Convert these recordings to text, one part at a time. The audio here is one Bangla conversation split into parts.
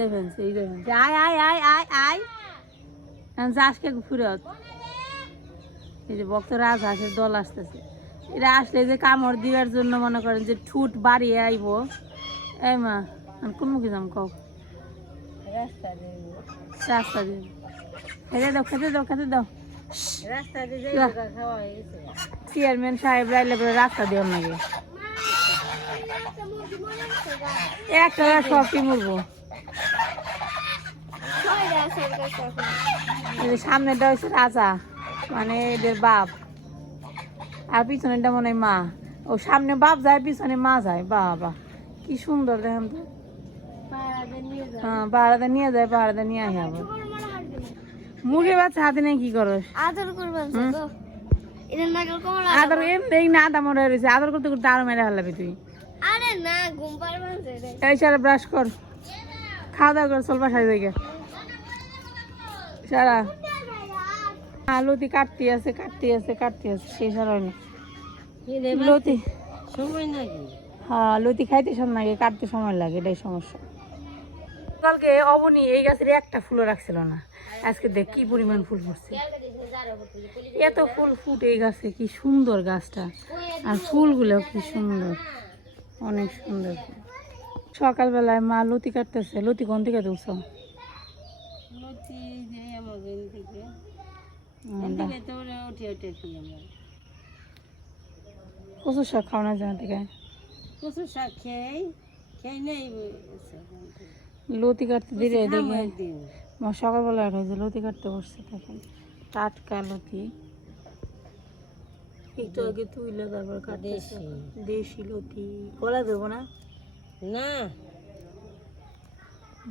আয় আয় আয় আয় আয় আজকে ফিরত এই যে ভক্ত রাজহাঁসের দল আসতেছে। এরা আসলে যে কামড় দিবার জন্য মনে করেন যে ঠুট বাড়িয়ে আইব। এই মা কোন মুখে যাম কও রাস্তা দিয়ে খেতে দাও খেতে দাও রাস্তা দিয়ে চেয়ারম্যান সাহেব রাইলে করে রাস্তা দিও নাকি একটা সব কি মরবো। সামনেটা হচ্ছে রাজা মানে এদের বাপ আর পিছনেটা মনে হয় মা। ও সামনে বাপ যায় পিছনে মা যায়। বাবা কি সুন্দর দেখেন তো। হ্যাঁ পাহাড়াতে নিয়ে যায় পাহাড়াতে নিয়ে আসে আবার মুরগির বাচ্চা হাতে নেই কি করস আদর এমনি না আদা মরে রয়েছে আদর করতে করতে আরো মেরে হালাবি তুই। এই সারা ব্রাশ কর খাওয়া দাওয়া কর চল বাসায় যাই সারা লতি কাটতে আছে শেষ আর হয় না লতি সময় নাকি। হ্যাঁ লতি খাইতে সময় লাগে কাটতে সময় লাগে এটাই সমস্যা। কালকে অবনী এই গাছের একটা ফুলও রাখছিল না আজকে দেখ কি পরিমাণ ফুল ফুটছে। এত ফুল ফুটে এই গাছে কি সুন্দর গাছটা আর ফুলগুলো কি সুন্দর অনেক সুন্দর। সকালবেলায় মা লতি কাটতেছে। লতি কোন থেকে তুলছ? কচুর শাক খাও না জানা থেকে কচুর শাক খেয়ে নেই লতি কাটতে দিলে দেখে সকালবেলা হয়েছে লতি কাটতে বসছে দেখেন টাটকা লতি একটু আগে তুইলে তারপর কাটতেছে দেশি লতি গলা দেবো না না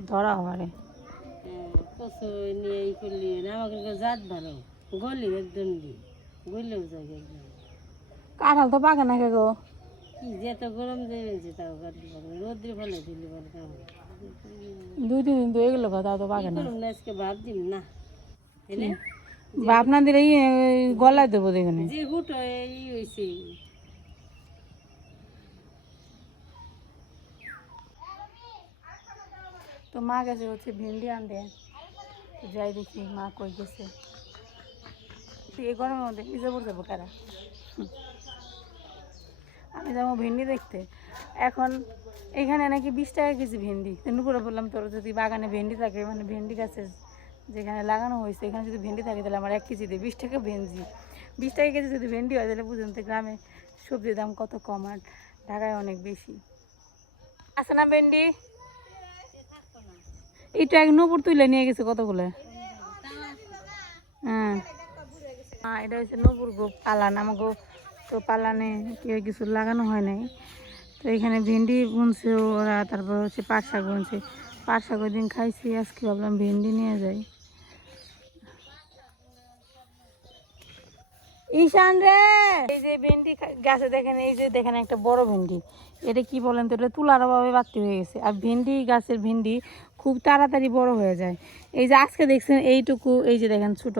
ধরা হবারে কচু নিয়ে ই করলি আমাকে জাত ভালো গলি একদম গলেও যাবে একদম কাঁঠাল তো পাকে না গো কি যেত গরম দিয়েছে তাও কাটতে পারবে রোদ্রে ফেলে দিলে পারে কাম 2-3 দিন তো এগুলো তাও তো পাকে না আজকে ভাব দিম না ভাব না দিলে গলায় দেবো দেখুন যে হুটো এই হয়েছে। তো মা গেছে হচ্ছে ভিন্ডি আনতে যাই দেখি মা কই গেছে এই গরমের মধ্যে নিজে পড়ে যাবো কারা আমি যাবো ভেন্ডি দেখতে। এখন এখানে নাকি 20 টাকা কেজি ভেন্ডি। নুপুরে বললাম তোর যদি বাগানে ভেন্ডি থাকে মানে ভেন্ডি গাছে যেখানে লাগানো হয়েছে এখানে যদি ভেন্ডি থাকে তাহলে আমার 1 কেজি দিয়ে 20 টাকা ভেন্ডি 20 টাকা কেজি যদি ভেন্ডি হয় তাহলে বুঝুন তো গ্রামে সবজির দাম কত কম আর ঢাকায় অনেক বেশি আছে না ভেন্ডি। এটা এক নপুর তুলে নিয়ে গেছে কতগুলো। হ্যাঁ এটা হচ্ছে নপুর গো পালান আমাকে তো পালানে কিছু লাগানো হয় নাই তো এখানে ভেন্ডি বুনছে ওরা তারপর হচ্ছে পাট শাক বুনছে পাট শাক ওই দিন খাইছি আজকে ভাবলাম ভেন্ডি নিয়ে যাই। ঈশান রে এই যে ভেন্ডি গাছে দেখেন এই যে দেখেন একটা বড় ভেন্ডি এটা কি বলেন তো এটা তুলার অভাবে বাড়তি হয়ে গেছে আর ভেন্ডি গাছের ভেন্ডি খুব তাড়াতাড়ি বড় হয়ে যায়। এই যে আজকে দেখছেন এইটুকু এই যে দেখেন ছোট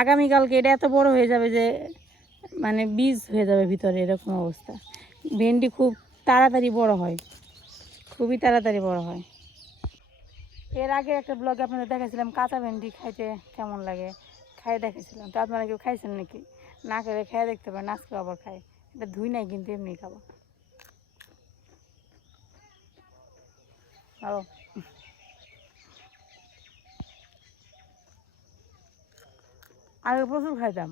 আগামীকালকে এটা এত বড় হয়ে যাবে যে মানে বীজ হয়ে যাবে ভিতরে এরকম অবস্থা। ভেন্ডি খুব তাড়াতাড়ি বড় হয় খুবই তাড়াতাড়ি বড় হয়। এর আগে একটা ব্লগে আপনাদের দেখাছিলাম কাঁচা ভেন্ডি খাইতে কেমন লাগে খাই দেখেছিলাম তো আপনারা কেউ খাইছেন নাকি না খেলে খেয়ে দেখতে পারেন আজকে আবার খাই এটা ধুই নাই কিন্তু এমনি খাবো। আগে প্রচুর খাইতাম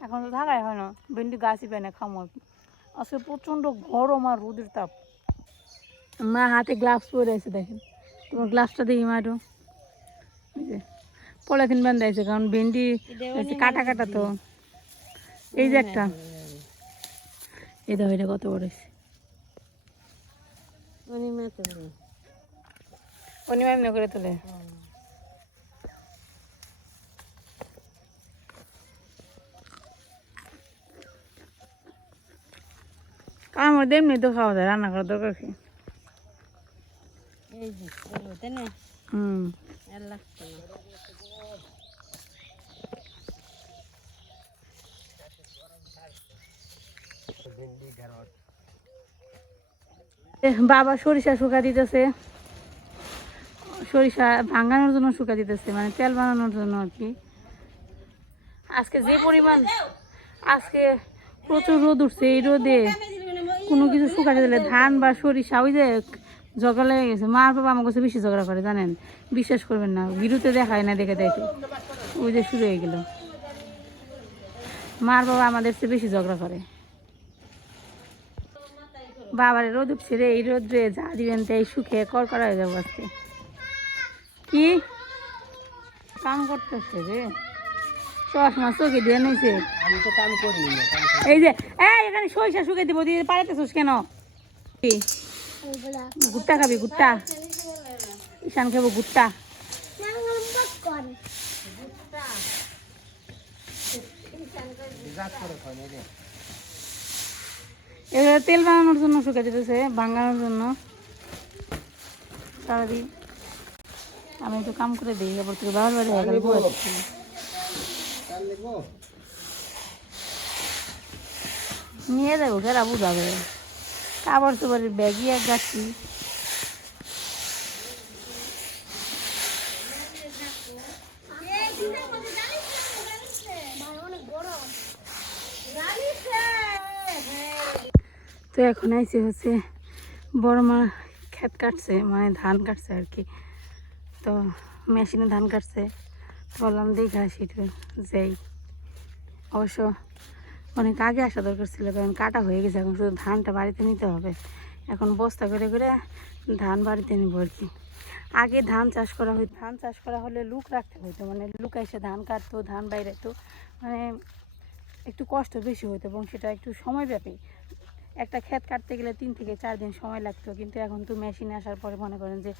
এখন তো থাকাই হয় না ভেন্ডি গাছই পাই না খামো আর কি। আজকে প্রচণ্ড গরম আর রোদের তাপ। মা হাতে গ্লাভস পরে আছে দেখেন তোমার গ্লাভসটা দেখি মা একটু পলিথিন বান্ধা আছে কারণ ভেন্ডি কাটা কাটা তো এই যে একটা এই দেখো এটা কত বড় হয়েছে অনিমা এমনি করে তোলে। আমার এমনি তো খাওয়া যায় রান্না করার দরকার কি বাবা সরিষা শুকা দিতেছে সরিষা ভাঙানোর জন্য শুকা দিতেছে, মানে তেল বানানোর জন্য আর কি। আজকে যে পরিমাণ, আজকে প্রচুর রোদ উঠছে, এই রোদে কোনো কিছু শুকাতে দিলে ধান বা সরিষা ওই যে ঝগড়া লেগে গেছে। মার বাবা আমার কাছে বেশি ঝগড়া করে জানেন, বিশ্বাস করবেন না, ভিডিওতে দেখায় না, দেখে দেখে ওই যে শুরু হয়ে গেল। মার বাবা আমাদের চেয়ে বেশি ঝগড়া করে। বাবারে রোদ উঠছে রে, এই রোদ রে যা দিবেন তাই শুকিয়ে কর করা হয়ে যাবো আজকে। কি কাম করতেছে রে, চশমা চোখে দিয়ে নিয়েছে। এই যে এখানে সরিষা শুকে দিব, দিয়ে পাড়াতেছিস কেন? কি গুট্টা খাবি? গুট্টা ঈশান খাবো গুট্টা। এগুলো তেল বানানোর জন্য শুকে দিতেছে, ভাঙানোর জন্য। সারাদিন আমি একটু কাম করে দিই, এবার তুই বাবার বাড়ি হয়ে গেল। নিয়ে যাবো কেরা বুঝাবে, কাপড় চোপড়ের ব্যাগই এক যাচ্ছি। তো এখন আইসি হচ্ছে বড় মা ক্ষেত কাটছে, মানে ধান কাটছে আর কি। তো মেশিনে ধান কাটছে, বললাম দেখে আসি একটু যাই। অবশ্য অনেক আগে আসা দরকার ছিল, কারণ কাটা হয়ে গেছে, এখন শুধু ধানটা বাড়িতে নিতে হবে। এখন বস্তা করে করে ধান বাড়িতে নিব আর কি। আগে ধান চাষ করা হতো, ধান চাষ করা হলে লুক রাখতে হতো, মানে লুক এসে ধান কাটতো, ধান বাইরে তো মানে একটু কষ্ট বেশি হতো এবং সেটা একটু সময়ব্যাপী। একটা ক্ষেত কাটতে গেলে 3 থেকে 4 দিন সময় লাগতো, কিন্তু এখন তো মেশিন আসার পরে মনে করেন যে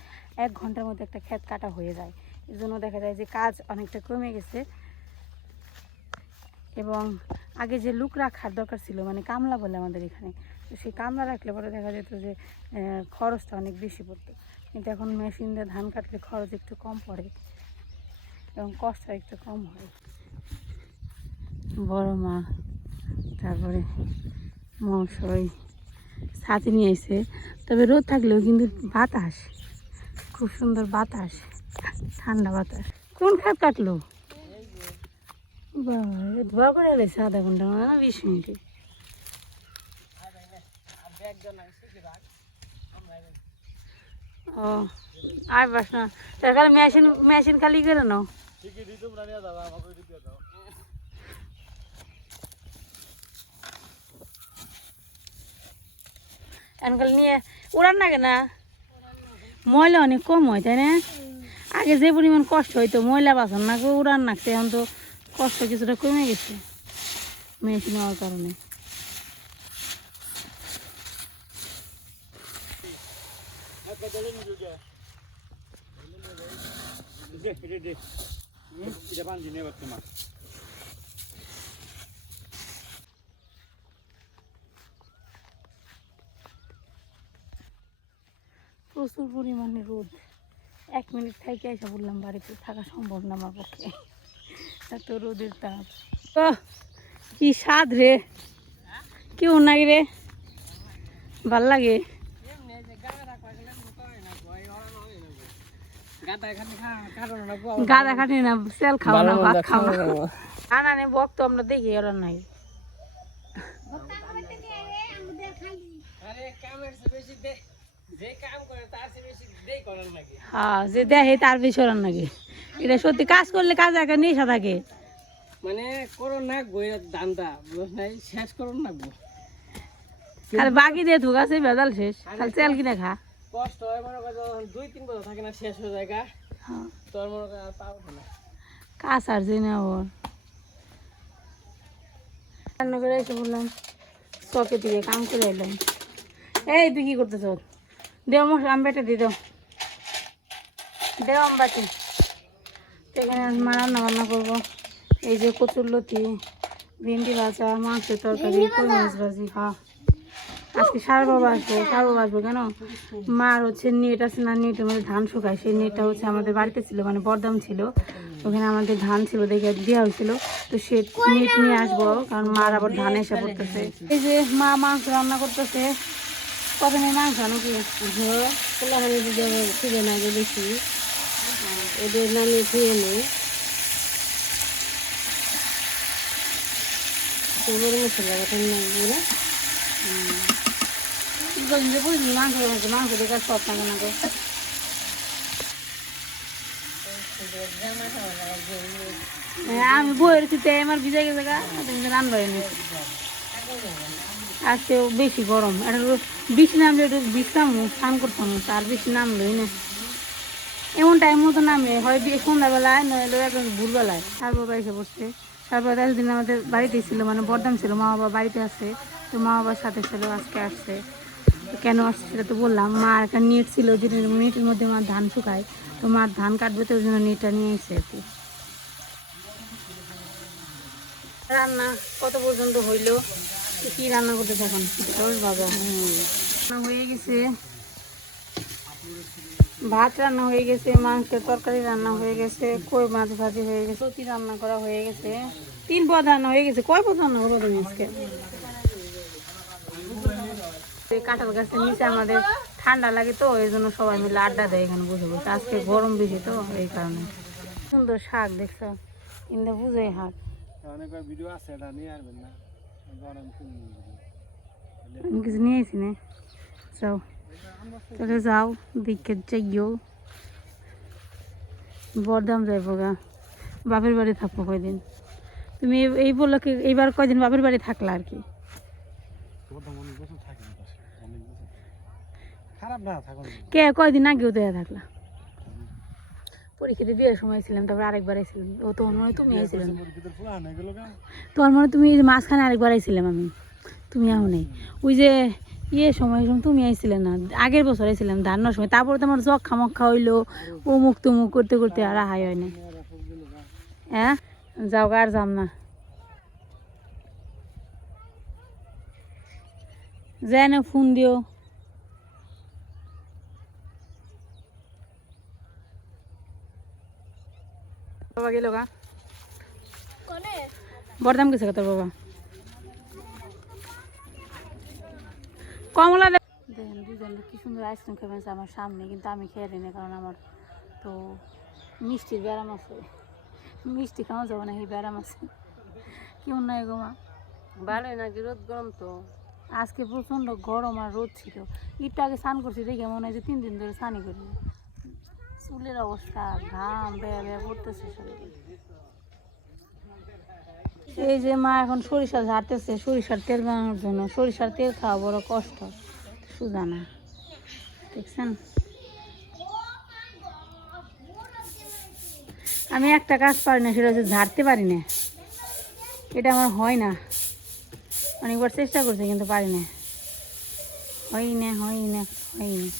1 ঘন্টার মধ্যে একটা ক্ষেত কাটা হয়ে যায়। এর জন্য দেখা যায় যে কাজ অনেকটা কমে গেছে। এবং আগে যে লুক রাখার দরকার ছিল, মানে কামলা বলে আমাদের এখানে, তো সেই কামলা রাখলে পরে দেখা যেত যে খরচটা অনেক বেশি পড়তো। কিন্তু এখন মেশিন দিয়ে ধান কাটলে খরচ একটু কম পড়ে এবং কষ্টটা একটু কম হয়। বড় মা তারপরে মশাই ছাতি নিয়ে এসে, তবে রোদ থাকলেও কিন্তু বাতাস, খুব সুন্দর বাতাস, ঠান্ডা বাতাস। কোন খাত কাটলো? ধোয়া করে গেছে আধা ঘন্টা না 20 মিনিটে। ও আর বাস না, তার খালি মেশিন মেশিন খালি করে নাও। এনকাল নিয়ে উড়ান লাগে না, ময়লা অনেক কম হয় তাই না? আগে যে পরিমাণ কষ্ট হইতো ময়লা বাসন না গো উড়ান নাকতে, এখন তো কষ্ট কিছুটা কমে গেছে মেশিন হওয়ার কারণে। প্রচুর পরিমাণে রোদ, 1 মিনিট থেকে এসে বললাম বাড়িতে থাকা সম্ভব না আমার পক্ষে, এত রোদের তাপ। তো কি স্বাদ রে, কেউ নাই রে, ভাল লাগে। গাদা খাটি না, তেল খাও না, ভাত খাও না, আনা নে বক তো আমরা দেখি ওরা নাই। হ্যাঁ যে দেখে তার বেশি ওরান লাগে, এটা সত্যি। কাজ করলে কাজ একটা নেশা থাকে, মানে করো না গই দান্দা নাই শেষ করো না গো, খালি বাকি দিয়ে ধুক আছে ভেজাল শেষ, খালি তেল কিনে খা। কষ্ট হয় মনে করো 2-3 বছর থাকে না, শেষ হয়ে যায় গা, তোর মনে করো আর পাবো না কাজ আর যে না ওর। রান্না করে এসে বললাম চকে দিয়ে কাম করে এলাম। এই তুই কি করতেছ? দেও মশলা আম বেটে দিয়ে দাও, দেও আম বাটি। এখানে মা রান্না বান্না করবো, এই যে কচুরলতি, ভেন্ডি ভাজা, মাংসের তরকারি, কই মাছ ভাজি। হ্যাঁ আজকে সার বাবা আসবো কেন, মার হচ্ছে নেট আছে না, নেটের মধ্যে ধান শুকায়, সেই নেটটা হচ্ছে আমাদের বাড়িতে ছিল, মানে বরদাম ছিল, ওখানে আমাদের ধান ছিল দেখে দেওয়া হয়েছিল। তো সে নেট নিয়ে আসবো, কারণ মার আবার ধান এসে পড়তেছে। এই যে মা মাংস রান্না করতেছে, প্রথমে মাংস নাকি পোলাখানে যদি খুঁজে না গে বেশি এদের নামে ধুয়ে নেই তোর মশলা এখন নামগুলো মাংস দেখে সব থাকে না গো আমি বইয়ের খেতে আমার ভিজে গেছে গা রান্না হয়নি আজকে বেশি গরম এটা বেশি নামলে একটু বিশ্রাম স্নান করতাম আর বেশি নামলোই না এমন টাইম মতো নামে হয় সন্ধ্যাবেলায় নইলে একদম ভোরবেলায় তারপর এসে বসছে তারপর এতদিন আমাদের বাড়িতেই ছিল মানে বর্দাম ছিল মা বাবা বাড়িতে আছে তো মা বাবার সাথে ছিল আজকে আসছে কেন আসছে সেটা তো বললাম মার একটা নেট ছিল যেটা নেটের মধ্যে মার ধান শুকায় তো মার ধান কাটবে তো ওই জন্য নেটটা নিয়ে এসে আর কি রান্না কত পর্যন্ত হইলো কি রান্না করতে থাকুন ঢেঁড়স ভাজা রান্না হয়ে গেছে ভাত রান্না হয়ে গেছে মাংসের তরকারি রান্না হয়ে গেছে কই মাছ ভাজি হয়ে গেছে রুটি রান্না করা হয়ে গেছে 3 পদ রান্না হয়ে গেছে কয় পদ রান্না করবো তুমি আজকে কাঁঠাল গাছের নিচে আমাদের ঠান্ডা লাগে তো এই জন্য সবাই মিলে আড্ডা দেয় এখানে বসে বসে আজকে গরম বেশি তো এই কারণে সুন্দর শাক দেখছো ইন্দা বুঝে হাক ভিডিও আছে এটা নিয়ে আসবেন না আমি কিছু নিয়ে আসি না যাও তাহলে যাও দিকে যাইও বরদাম যাইব গা বাপের বাড়ি থাকবো কয়দিন তুমি এই বললো কি এইবার কয়দিন বাপের বাড়ি থাকলা আর কি খারাপ না থাকুন কে কয়দিন আগেও দেয়া থাকলা পরীক্ষাতে বিয়ের সময় ছিলাম তারপর আরেকবার আইছিলাম ও তোমার মনে হয় তুমি আইছিলাম তোমার মনে তুমি মাঝখানে আরেকবার আইছিলাম আমি তুমি আহ নেই ওই যে সময় তুমি আইছিলে না আগের বছর আইছিলাম ধান্নার সময় তারপরে তোমার জক্ষা মক্ষা হইলো অমুক তুমুক করতে করতে আর হাই হয় না হ্যাঁ যাও গা আর যাম না যাই না ফোন দিও বাবা গেল গা বরদাম গেছে তোর বাবা কমলা দেখেন দুজন কি সুন্দর আইসক্রিম খেয়ে আমার সামনে কিন্তু আমি খেয়ে দিই না কারণ আমার তো মিষ্টির ব্যারাম আছে মিষ্টি খাওয়া যাবে না এই ব্যারাম আছে কেমন নয় গো মা ভালোই নাকি রোদ গরম তো আজকে প্রচণ্ড গরম আর রোদ ছিল একটু আগে স্নান করছি দেখে মনে হয় যে 3 দিন ধরে স্নানই করি চুলের অবস্থা ঘাম বেয়া বেয়া পড়তেছে শরীরে এই যে মা এখন সরিষা ঝাড়তেছে সরিষার তেল বানানোর জন্য সরিষার তেল খাওয়া বড় কষ্ট সুজা না দেখছেন আমি একটা কাজ পারি না সেটা হচ্ছে ঝাড়তে পারি না এটা আমার হয় না অনেকবার চেষ্টা করছি কিন্তু পারি না হয় না হয় না হয় না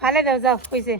ফালে দাও যাও হয়েছে